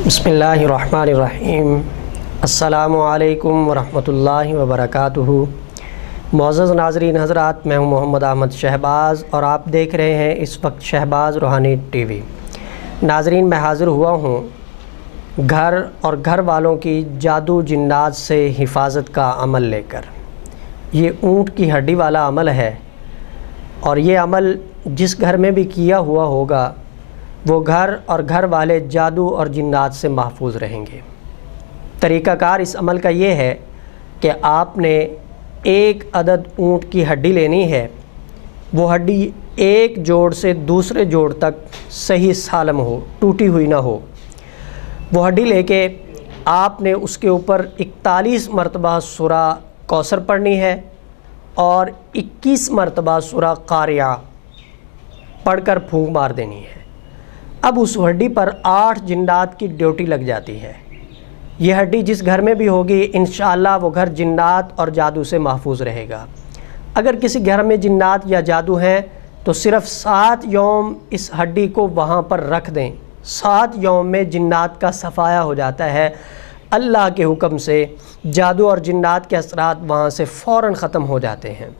बिस्मिल्लाहिर्रहमानिर्रहीम। अस्सलामु अलैकुम वरहमतुल्लाहि वबरकातुहू। मुअज़्ज़ज़ नाज़रीन हज़रात, मैं हूँ मुहम्मद अहमद शहबाज़ और आप देख रहे हैं इस वक्त शहबाज़ रूहानी टीवी। नाज़रीन, मैं हाज़िर हुआ हूँ घर और घर वालों की जादू जिन्नात से हिफाजत का अमल लेकर। ये ऊँट की हड्डी वाला अमल है और ये अमल जिस घर में भी किया हुआ होगा वो घर और घर वाले जादू और जिन्नात से महफूज रहेंगे। तरीक़ाकार इस अमल का ये है कि आपने एक अदद ऊँट की हड्डी लेनी है। वो हड्डी एक जोड़ से दूसरे जोड़ तक सही सालम हो, टूटी हुई ना हो। वो हड्डी लेके आपने उसके ऊपर 41 मरतबा सूरा कौसर पढ़नी है और 21 मरतबा सूरा कारिया पढ़कर फूंक मार देनी है। अब उस हड्डी पर 8 जिन्नात की ड्यूटी लग जाती है। यह हड्डी जिस घर में भी होगी इंशाअल्लाह वो घर जिन्नात और जादू से महफूज रहेगा। अगर किसी घर में जिन्नात या जादू हैं तो सिर्फ़ 7 यौम इस हड्डी को वहाँ पर रख दें। 7 यौम में जिन्नात का सफ़ाया हो जाता है। अल्लाह के हुक्म से जादू और जिन्नात के असरात वहाँ से फ़ौरन ख़त्म हो जाते हैं।